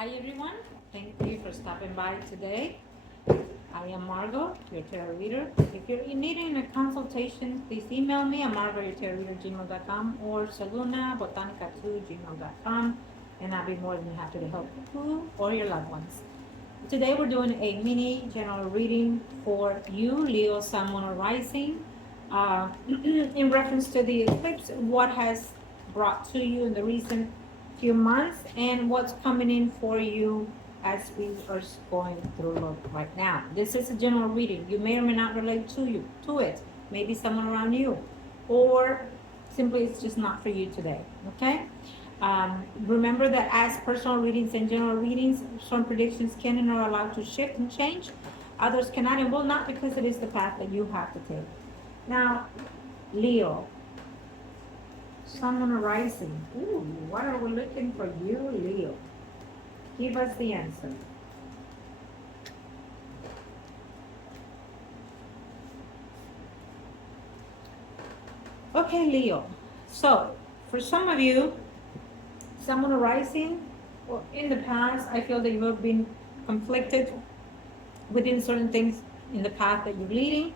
Hi everyone, thank you for stopping by today. I am Margot, your tarot reader. If you're needing a consultation, please email me at margourtarotreader@gmail.com or salunabotanica2@gmail.com, and I'll be more than happy to help you or your loved ones. Today we're doing a mini general reading for you, Leo, Sun, Moon, or Rising, in reference to the eclipse, what has brought to you in the recent few months, and what's coming in for you as we are going through right now. This is a general reading. You may or may not relate to it. Maybe someone around you, or simply it's just not for you today. Okay. Remember that as personal readings and general readings, some predictions can and are allowed to shift and change. Others cannot and will not, because it is the path that you have to take. Now, Leo, Sun, Moon, or Rising. Ooh, what are we looking for you, Leo? Give us the answer. Okay, Leo. So, for some of you, Sun, Moon, or Rising, well, in the past, I feel that you have been conflicted within certain things in the path that you're leading,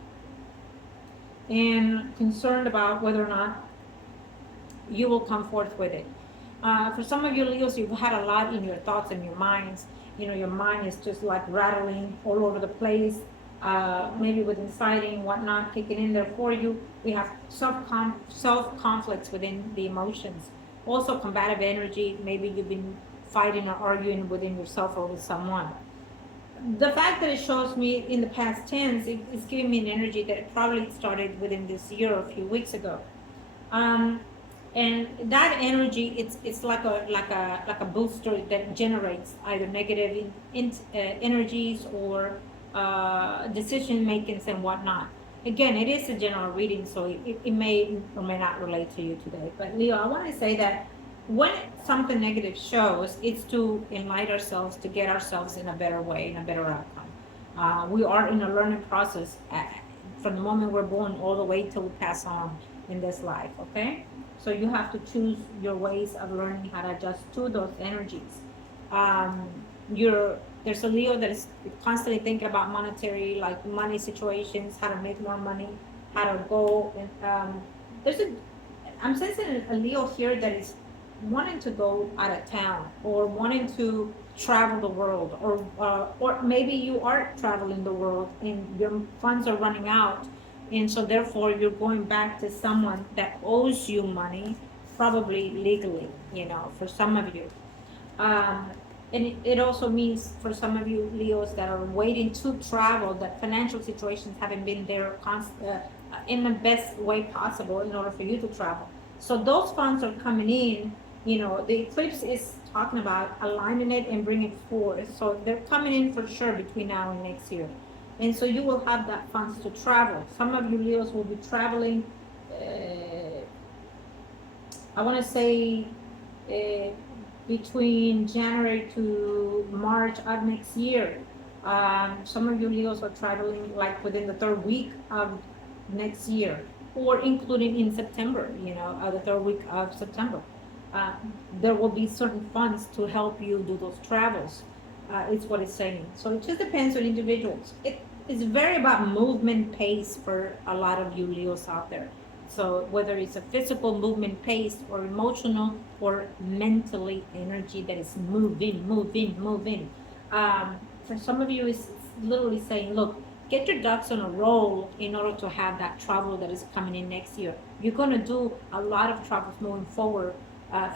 and concerned about whether or not you will come forth with it. For some of you Leos, you've had a lot in your thoughts and your minds. You know, your mind is just like rattling all over the place, maybe with inciting, whatnot, kicking in there for you. We have self-conflicts within the emotions. Also combative energy. Maybe you've been fighting or arguing within yourself or with someone. The fact that it shows me in the past tense, it's giving me an energy that it probably started within this year or a few weeks ago. And that energy, it's like a booster that generates either negative energies or decision makings and whatnot. Again, it is a general reading, so it may or may not relate to you today. But Leo, I want to say that when something negative shows, it's to enlighten ourselves, to get ourselves in a better way, in a better outcome. We are in a learning process from the moment we're born all the way till we pass on in this life, okay? So you have to choose your ways of learning how to adjust to those energies. There's a Leo that is constantly thinking about monetary, like money situations, how to make more money, how to go. And I'm sensing a Leo here that is wanting to go out of town or wanting to travel the world, or maybe you are traveling the world and your funds are running out, and so therefore you're going back to someone that owes you money, probably legally, for some of you. And it also means for some of you Leos that are waiting to travel, that financial situations haven't been there in the best way possible in order for you to travel. So those funds are coming in. The eclipse is talking about aligning it and bringing it forth. So they're coming in for sure between now and next year. And so you will have that funds to travel. Some of you Leos will be traveling, I want to say, between January to March of next year. Some of you Leos are traveling like within the third week of next year, or including in September, the third week of September. There will be certain funds to help you do those travels. It's what it's saying. So it just depends on individuals. It is very about movement pace for a lot of you Leos out there. So whether it's a physical movement pace or emotional or mentally energy that is moving. For some of you, it's literally saying, look, get your ducks on a roll in order to have that travel that is coming in next year. You're going to do a lot of travels moving forward.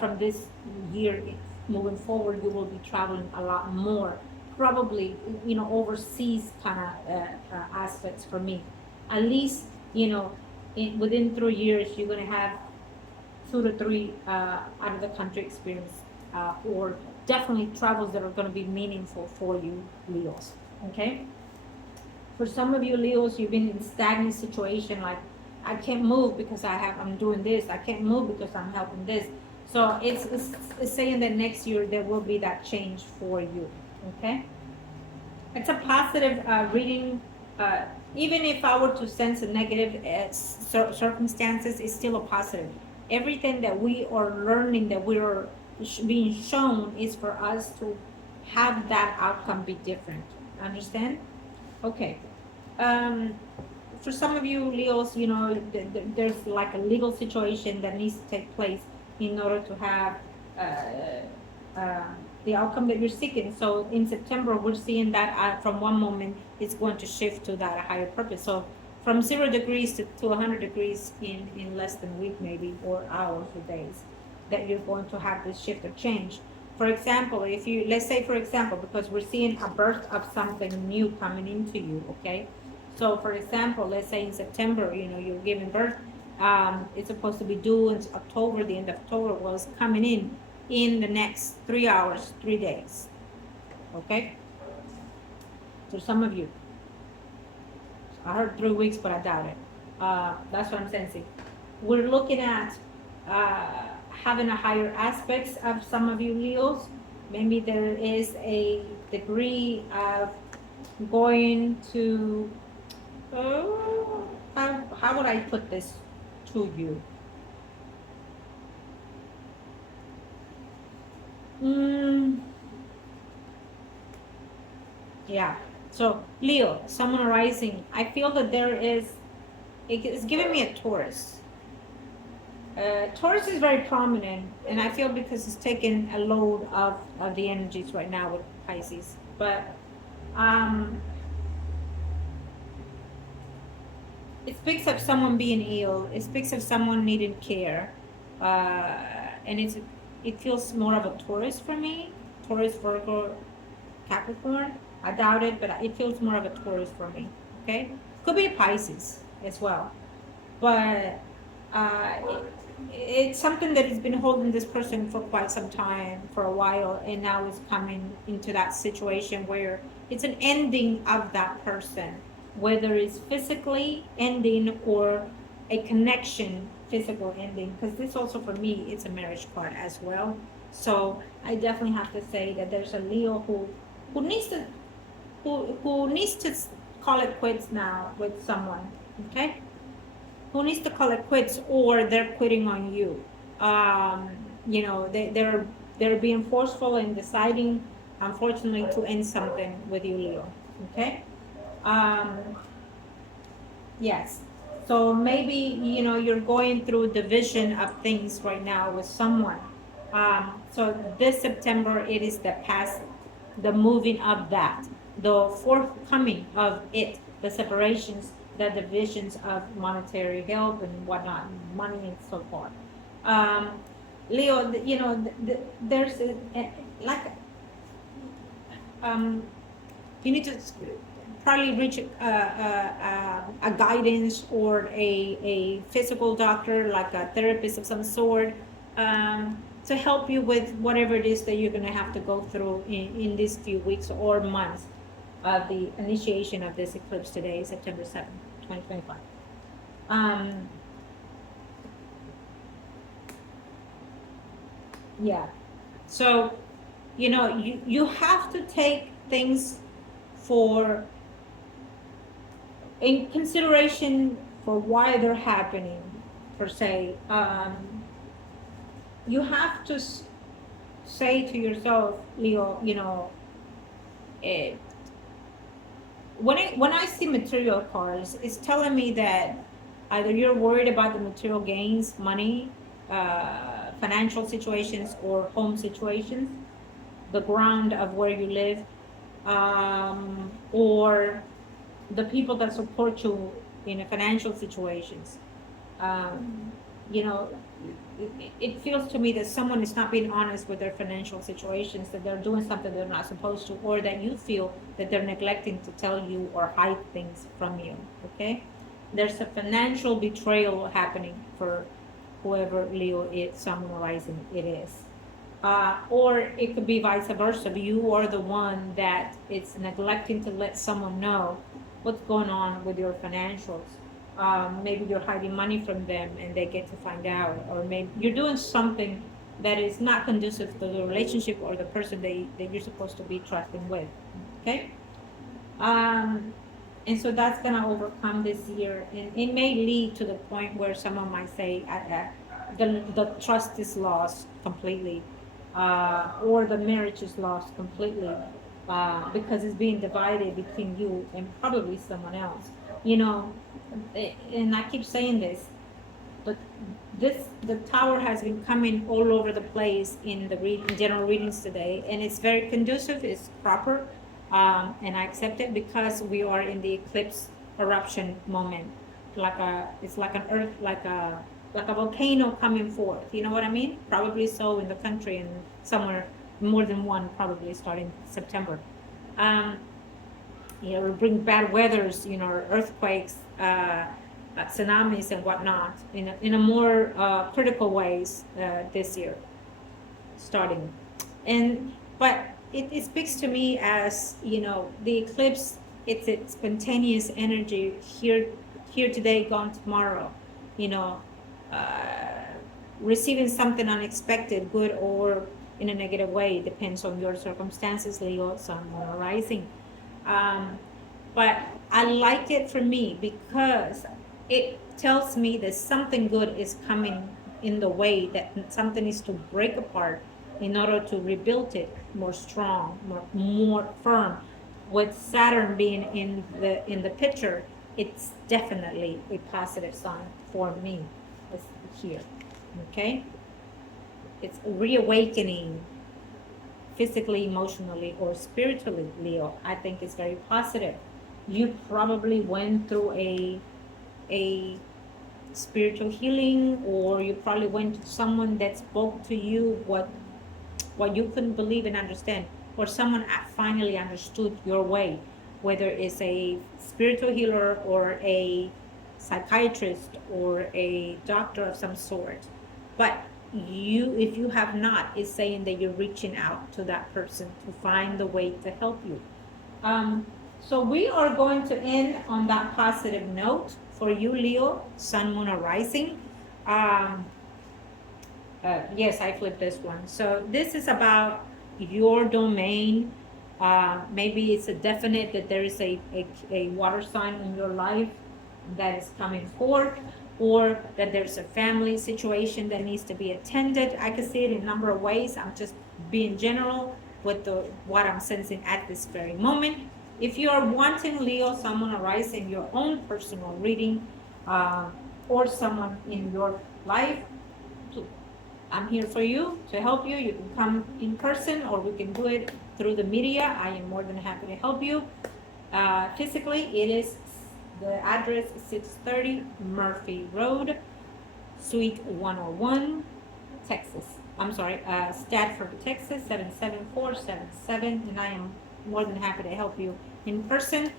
From this year moving forward, you will be traveling a lot more, probably overseas kind of aspects for me. At least within 3 years you're going to have 2 to 3 out of the country experience, or definitely travels that are going to be meaningful for you Leos. Okay, for some of you Leos, you've been in stagnant situation, like I can't move because I'm doing this, I can't move because I'm helping this. So it's saying that next year there will be that change for you. Okay, it's a positive reading. Even if I were to sense a negative circumstances, it's still a positive. Everything that we are learning, that we are being shown, is for us to have that outcome be different. Understand? Okay. Um, for some of you Leos, there's like a legal situation that needs to take place in order to have uh, the outcome that you're seeking. So in September, we're seeing that from one moment it's going to shift to that higher purpose. So from 0 degrees to 100 degrees in less than a week, maybe, or hours or days, that you're going to have this shift or change. For example, if you, let's say, for example, because we're seeing a birth of something new coming into you, okay? So, for example, let's say in September, you're giving birth. It's supposed to be due in October, the end of October. Well, it's coming in the next 3 hours, 3 days. Okay? So, some of you, I heard 3 weeks, but I doubt it. That's what I'm sensing. We're looking at having a higher aspects of some of you Leos. Maybe there is a degree of going to, how would I put this to you? Yeah. So Leo, Sun rising. I feel that it's giving me a Taurus. Taurus is very prominent, and I feel because it's taking a load of the energies right now with Pisces. But it speaks of someone being ill. It speaks of someone needing care, and it feels more of a Taurus for me. Taurus, Virgo, Capricorn. I doubt it, but it feels more of a Taurus for me. Okay, could be a Pisces as well, but it's something that has been holding this person for quite some time, for a while, and now is coming into that situation where it's an ending of that person, whether it's physically ending or a connection physical ending, because this also for me it's a marriage card as well. So I definitely have to say that there's a Leo who needs to who needs to call it quits now with someone. Okay, who needs to call it quits, or they're quitting on you. They're being forceful in deciding, unfortunately, to end something with you, Leo. Okay. Yes. So maybe you're going through division of things right now with someone. So this September it is the past, the moving of that, the forthcoming of it, the separations, the divisions of monetary help and whatnot, money and so forth. Leo, there's like you need to probably reach a guidance or a physical doctor, like a therapist of some sort, to help you with whatever it is that you're going to have to go through in these few weeks or months of the initiation of this eclipse today, September 7th, 2025. Yeah. So, you have to take things for in consideration for why they're happening, per se. You have to say to yourself, Leo, when I see material cards, it's telling me that either you're worried about the material gains, money, financial situations, or home situations, the ground of where you live, or the people that support you in financial situations. It feels to me that someone is not being honest with their financial situations, that they're doing something they're not supposed to, or that you feel that they're neglecting to tell you or hide things from you. Okay, there's a financial betrayal happening for whoever Leo is, Sun rising it is. Or it could be vice versa. You are the one that is neglecting to let someone know what's going on with your financials. Maybe you're hiding money from them and they get to find out, or maybe you're doing something that is not conducive to the relationship or the person that you're supposed to be trusting with. Okay? And so that's going to overcome this year, and it may lead to the point where someone might say the trust is lost completely. or the marriage is lost completely because it's being divided between you and probably someone else. You know, and I keep saying this, but the tower has been coming all over the place in the general readings today, and it's very conducive. It's proper, and I accept it because we are in the eclipse eruption moment. It's like an earth, like a volcano coming forth. You know what I mean? Probably so in the country and somewhere more than one, probably starting September. Um, it'll bring bad weathers, earthquakes, tsunamis and whatnot in a more critical ways this year starting. And but it speaks to me as the eclipse. It's a spontaneous energy here today, gone tomorrow. You know, uh, receiving something unexpected, good or in a negative way, depends on your circumstances, Leo, Sun, Moon, or Rising. Um, but I like it for me because it tells me that something good is coming in the way, that something is to break apart in order to rebuild it more strong, more firm. With Saturn being in the picture, it's definitely a positive sign for me here. Okay, it's reawakening physically, emotionally, or spiritually, Leo. I think it's very positive. You probably went through a spiritual healing, or you probably went to someone that spoke to you what you couldn't believe and understand, or someone finally understood your way, whether it's a spiritual healer or a psychiatrist or a doctor of some sort. But if you have not, it's saying that you're reaching out to that person to find the way to help you. So we are going to end on that positive note for you, Leo, Sun, Moon, or Rising. Yes, I flipped this one. So this is about your domain. Maybe it's a definite that there is a water sign in your life that is coming forth, or that there's a family situation that needs to be attended. I can see it in a number of ways. I'm just being general with what I'm sensing at this very moment. If you are wanting, Leo, someone arise in your own personal reading, or someone in your life, I'm here for you to help you. You can come in person, or we can do it through the media. I am more than happy to help you. Physically, the address is 630 Murphy Road, Suite 101, Texas. I'm sorry, Stafford, Texas, 77477, and I am more than happy to help you in person.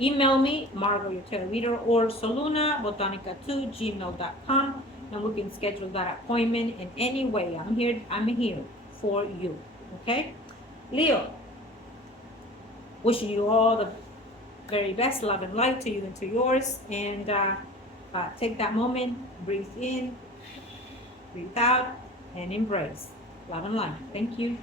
Email me, margourtarotreader or solunabotanica2gmail.com, and we can schedule that appointment in any way. I'm here for you. Okay? Leo, wishing you all the very best, love and light to you and to yours. And take that moment, breathe in, breathe out, and embrace. Love and light. Thank you.